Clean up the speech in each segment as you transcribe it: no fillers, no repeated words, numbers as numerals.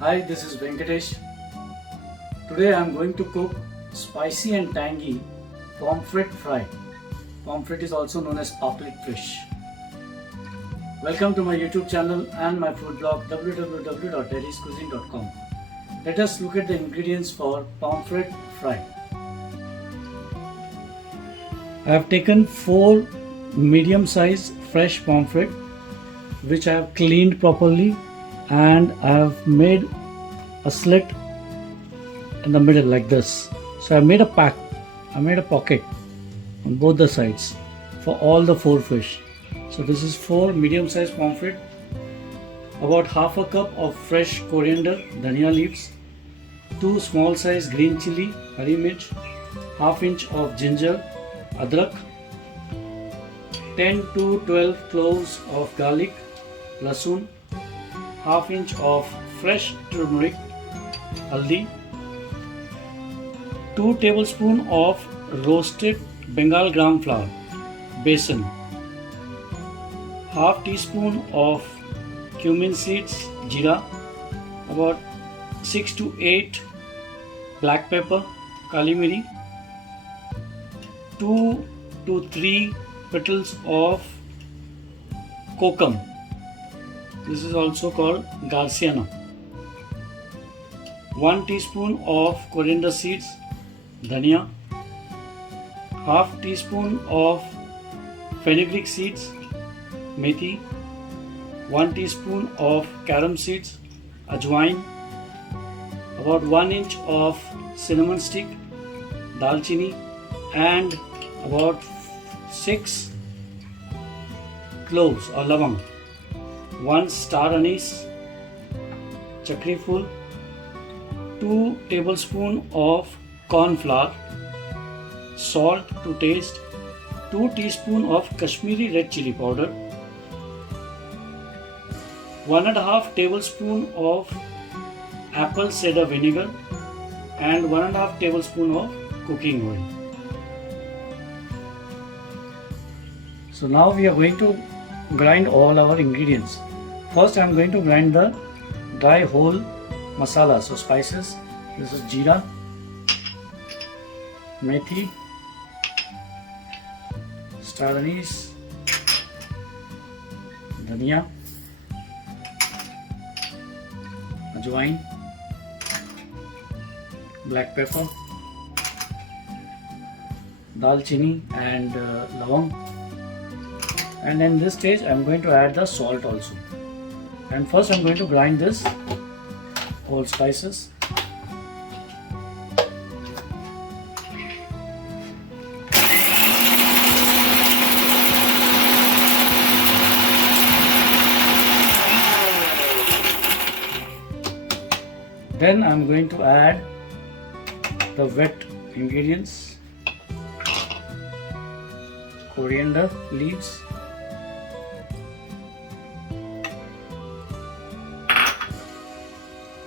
Hi, this is Venkatesh. Today I am going to cook spicy and tangy pomfret fry. Pomfret is also known as paplet fish. Welcome to my YouTube channel and my food blog www.daddy'scuisine.com. Let us look at the ingredients for pomfret fry. I have taken 4 medium-sized fresh pomfret which I have cleaned properly, and I have made a slit in the middle like this. So I made a pocket on both the sides for all the 4 fish. So this is 4 medium-sized pomfret, about half a cup of fresh coriander, dhania leaves, 2 small-sized green chili, hari mirch, half inch of ginger, adrak, 10 to 12 cloves of garlic, lasun, half inch of fresh turmeric, haldi, 2 tablespoons of roasted Bengal gram flour, besan, half teaspoon of cumin seeds, jeera, about 6 to 8 black pepper, kali miri, 2 to 3 petals of kokum. This is also called Garciana. 1 teaspoon of coriander seeds, dhania, half teaspoon of fenugreek seeds, methi, 1 teaspoon of carom seeds, ajwain, about 1 inch of cinnamon stick, dalchini, and about 6 cloves or lavang, 1 star anise, chakri ful, 2 tablespoons of corn flour, salt to taste, 2 teaspoons of Kashmiri red chili powder, 1.5 tablespoons of apple cider vinegar, and 1.5 tablespoons of cooking oil. So now we are going to grind all our ingredients. First I am going to grind the dry whole masala, so spices. This is jeera, methi, star anise, dhania, ajwain, black pepper, dalchini and lavang. And in this stage I am going to add the salt also. And first I am going to grind this whole spices. Then I am going to add the wet ingredients, coriander leaves,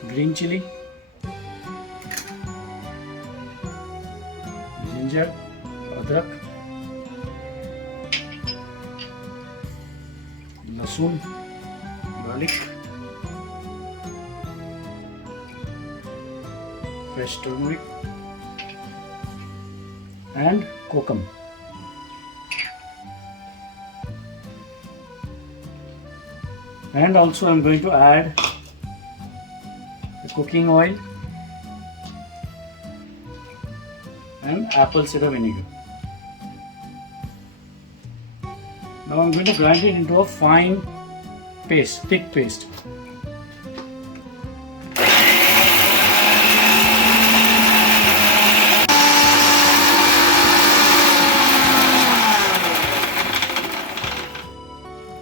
green chili, ginger, adrak, lasun, garlic, fresh turmeric, and kokum. And also I am going to add the cooking oil and apple cider vinegar. Now I am going to grind it into a fine paste, thick paste.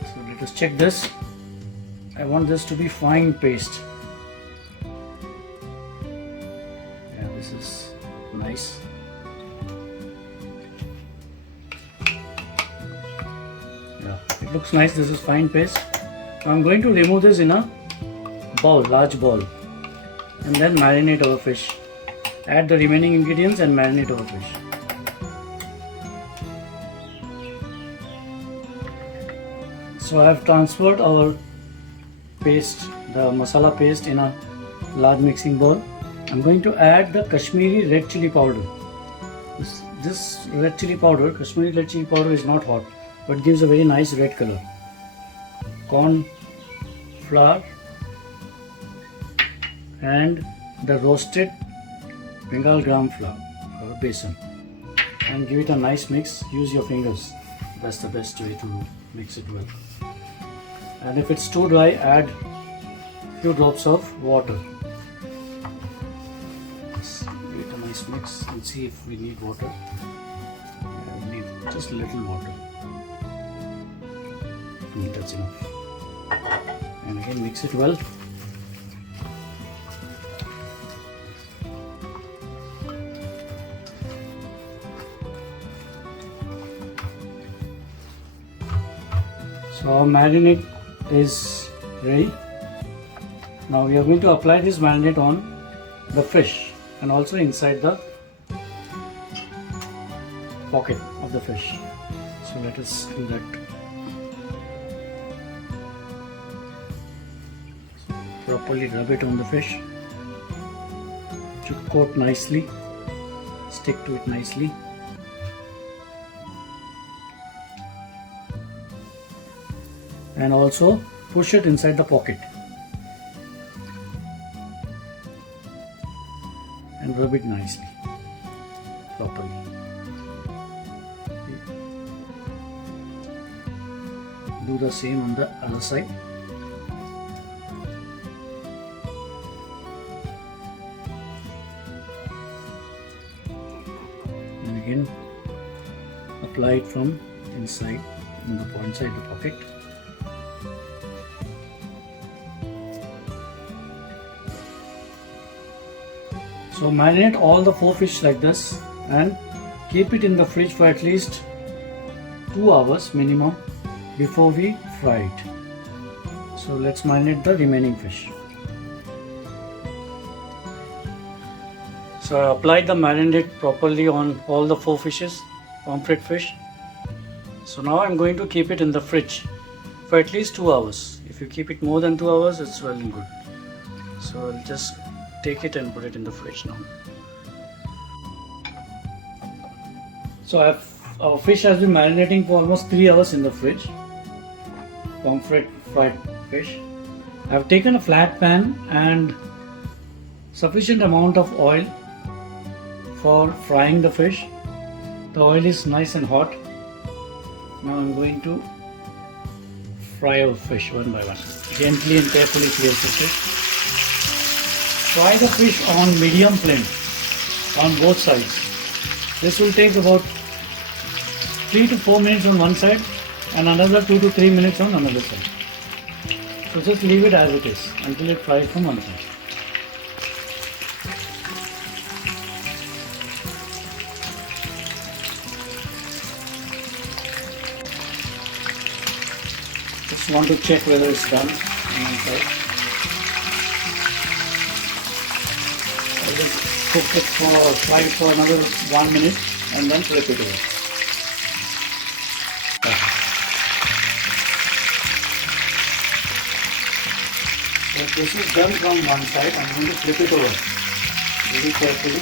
So let us check this. I want this to be fine paste. Yeah, this is nice. Yeah, it looks nice. This is fine paste. Now I'm going to remove this in a bowl, large bowl, and then marinate our fish. Add the remaining ingredients and marinate our fish. So I have transferred our paste, the masala paste, in a large mixing bowl. I'm going to add the Kashmiri red chili powder. This red chili powder, Kashmiri red chili powder, is not hot but gives a very nice red color. Corn flour and the roasted Bengal gram flour or besan, and give it a nice mix. Use your fingers, that's the best way to mix it well. And if it's too dry, add few drops of water. Let's give it a nice mix and see if we need water. We need just a little water. That's enough. And again mix it well. So our marinade is ready. Now we are going to apply this marinade on the fish and also inside the pocket of the fish. So let us do that. Properly rub it on the fish. It should coat nicely, stick to it nicely. And also push it inside the pocket and rub it nicely, properly. Do the same on the other side. And again apply it from inside the pocket. So marinate all the 4 fish like this and keep it in the fridge for at least 2 hours minimum before we fry it. So let's marinate the remaining fish. So I applied the marinade properly on all the 4 fishes, pomfret fish. So now I'm going to keep it in the fridge for at least 2 hours. If you keep it more than 2 hours, it's well and good. So I'll just take it and put it in the fridge now. So our fish has been marinating for almost 3 hours in the fridge. Pomfret fried fish. I have taken a flat pan and sufficient amount of oil for frying the fish. The oil is nice and hot. Now I'm going to fry our fish one by one. Gently and carefully place the fish. Fry the fish on medium flame on both sides. This will take about 3 to 4 minutes on one side and another 2 to 3 minutes on another side. So just leave it as it is until it fries from one side. Just want to check whether it's done on one side. Just cook it fry it for another 1 minute and then flip it over. So this is done from one side. I'm going to flip it over very carefully.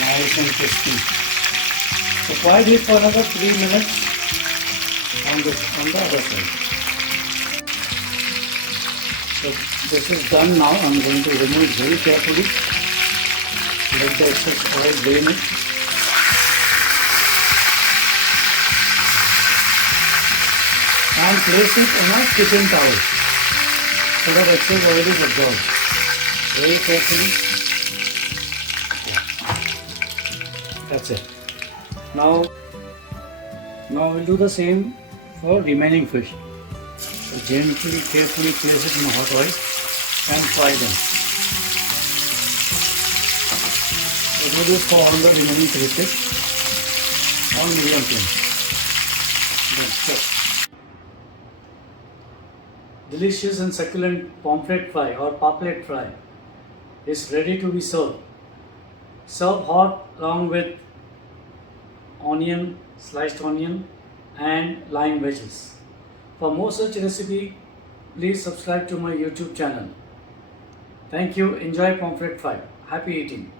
Nice and crispy. So fry it for another 3 minutes on the other side. So this is done now. I'm going to remove it very carefully. Let the excess oil drain it. And place it on a kitchen towel so that excess oil is absorbed. Very carefully. Yeah. That's it. Now we'll do the same for remaining fish. So gently, carefully place it in hot oil and fry them. So do this for all the remaining 3 fish on medium flame. That's it. Delicious and succulent pomfret fry or paplet fry is ready to be served. Serve hot along with onion, sliced onion and lime wedges. For more such recipe, please subscribe to my YouTube channel. Thank you. Enjoy pomfret fry. Happy eating.